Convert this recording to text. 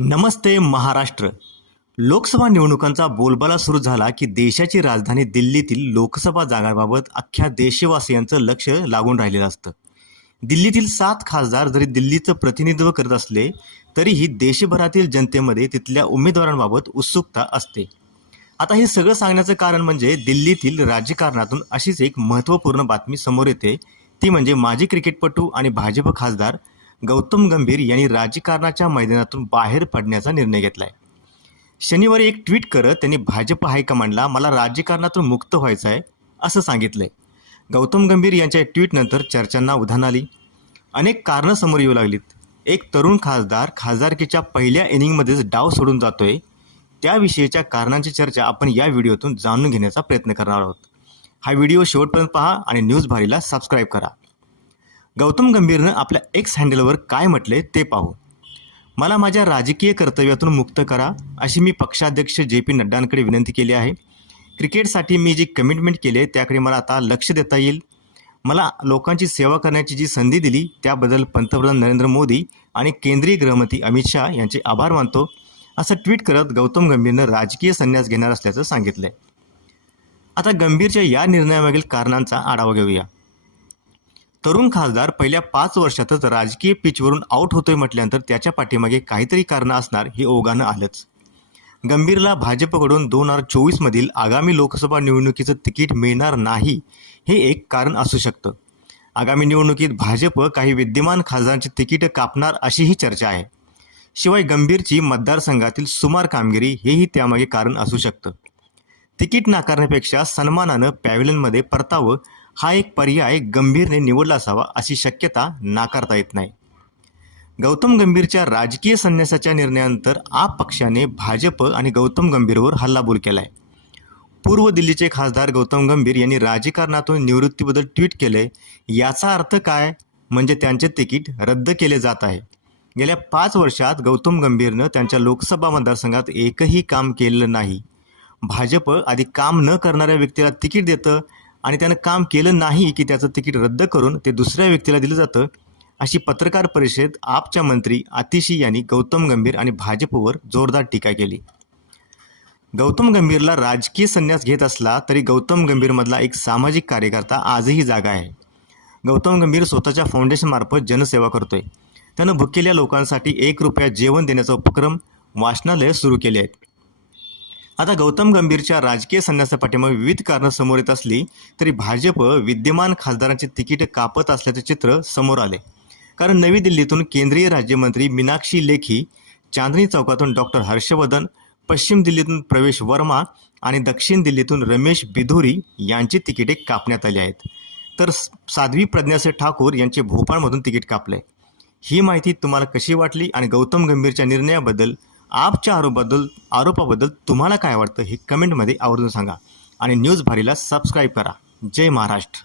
नमस्ते महाराष्ट्र. लोकसभा निवडणुकांचा बोलबाला सुरू झाला की देशाची राजधानी दिल्लीतील लोकसभा जागांबाबत अख्ख्या देशवासियांचं लक्ष लागून राहिलेलं असतं. दिल्लीतील 7 खासदार जरी दिल्लीचं प्रतिनिधित्व करत असले तरीही देशभरातील जनतेमध्ये तिथल्या उमेदवारांबाबत उत्सुकता असते. आता हे सगळं सांगण्याचं कारण म्हणजे दिल्लीतील राजकारणातून अशीच एक महत्त्वपूर्ण बातमी समोर येते. ती म्हणजे माजी क्रिकेटपटू आणि भाजप खासदार गौतम गंभीर यांनी राजकारणाच्या मैदानातून बाहेर पडण्याचा निर्णय घेतलाय. शनिवारी एक ट्विट करत त्यांनी भाजप हायकमांडला मला राजकारणातून मुक्त व्हायचं आहे असं सांगितलंय. गौतम गंभीर यांच्या ट्विटनंतर चर्चांना उधाण आली. अनेक कारणं समोर येऊ लागलीत. एक तरुण खासदार खासदारकीच्या पहिल्या इनिंगमध्येच डाव सोडून जातोय. त्याविषयीच्या कारणांची चर्चा आपण या व्हिडिओतून जाणून घेण्याचा प्रयत्न करणार आहोत. हा व्हिडिओ शेवटपर्यंत पहा आणि न्यूज भारीला सबस्क्राईब करा. गौतम गंभीरनं आपल्या एक्स हँडलवर काय म्हटले ते पाहू. मला माझ्या राजकीय कर्तव्यातून मुक्त करा अशी मी पक्षाध्यक्ष JP नड्डांकडे विनंती केली आहे. क्रिकेटसाठी मी जी कमिटमेंट केली आहे त्याकडे मला आता लक्ष देता येईल. मला लोकांची सेवा करण्याची जी संधी दिली त्याबद्दल पंतप्रधान नरेंद्र मोदी आणि केंद्रीय गृहमंत्री अमित शाह यांचे आभार मानतो असं ट्विट करत गौतम गंभीरनं राजकीय संन्यास घेणार असल्याचं सांगितलंय. आता गंभीरच्या या निर्णयामागील कारणांचा आढावा घेऊया. तरुण खासदार पहिल्या 5 वर्षातच राजकीय पिचवरून आऊट होतोय म्हटल्यानंतर त्याच्या पाठीमागे काहीतरी कारणं असणार हे ओघानं आलंच. गंभीरला भाजपकडून 2024 मधील आगामी लोकसभा निवडणुकीचं तिकीट मिळणार नाही हे एक कारण असू शकतं. आगामी निवडणुकीत भाजप काही विद्यमान खासदारांची तिकीट कापणार अशीही चर्चा आहे. शिवाय गंभीरची मतदारसंघातील सुमार कामगिरी हेही त्यामागे कारण असू शकतं. तिकीट नाकारण्यापेक्षा सन्मानानं पॅव्हेलियनमध्ये परतावं हा एक पर्याय गंभीरने निवडला असावा अशी शक्यता नाकारता येत नाही. गौतम गंभीरच्या राजकीय संन्यासाच्या निर्णयानंतर आप पक्षाने भाजप आणि गौतम गंभीरवर हल्लाबोल केलाय. पूर्व दिल्लीचे खासदार गौतम गंभीर यांनी राजकारणातून निवृत्तीबद्दल ट्विट केलंय. याचा अर्थ काय? म्हणजे त्यांचे तिकीट रद्द केले जात आहे. गेल्या 5 वर्षात गौतम गंभीरनं त्यांच्या लोकसभा मतदारसंघात एकही काम केलेलं नाही. भाजप आधी काम न करणाऱ्या व्यक्तीला तिकीट देतं आणि त्यानं काम केलं नाही की त्याचं तिकीट रद्द करून ते दुसऱ्या व्यक्तीला दिलं जातं. अशी पत्रकार परिषद आपच्या मंत्री आतिशी यांनी गौतम गंभीर आणि भाजपवर जोरदार टीका केली. गौतम गंभीरला राजकीय संन्यास घेत असला तरी गौतम गंभीरमधला एक सामाजिक कार्यकर्ता आजही जागा आहे. गौतम गंभीर स्वतःच्या फाउंडेशनमार्फत जनसेवा करतोय. त्यानं भुकेल्या लोकांसाठी 1 रुपया जेवण देण्याचा उपक्रम, वाचनालय सुरू केले आहेत. आता गौतम गंभीरच्या राजकीय संन्यासापाठीमागे विविध कारणं समोर येत असली तरी भाजप विद्यमान खासदारांचे तिकीट कापत असल्याचे चित्र समोर आले. कारण नवी दिल्लीतून केंद्रीय राज्यमंत्री मीनाक्षी लेखी, चांदणी चौकातून डॉक्टर हर्षवर्धन, पश्चिम दिल्लीतून प्रवेश वर्मा आणि दक्षिण दिल्लीतून रमेश बिधुरी यांची तिकिटे कापण्यात आली आहेत. तर साध्वी प्रज्ञासिंह ठाकूर यांचे भोपाळमधून तिकीट कापले. ही माहिती तुम्हाला कशी वाटली आणि गौतम गंभीरच्या निर्णयाबद्दल, आपच्या आरोपाबद्दल तुम्हाला काय वाटतं हे कमेंटमध्ये आवर्जून सांगा आणि न्यूज भारीला सबस्क्राईब करा. जय महाराष्ट्र.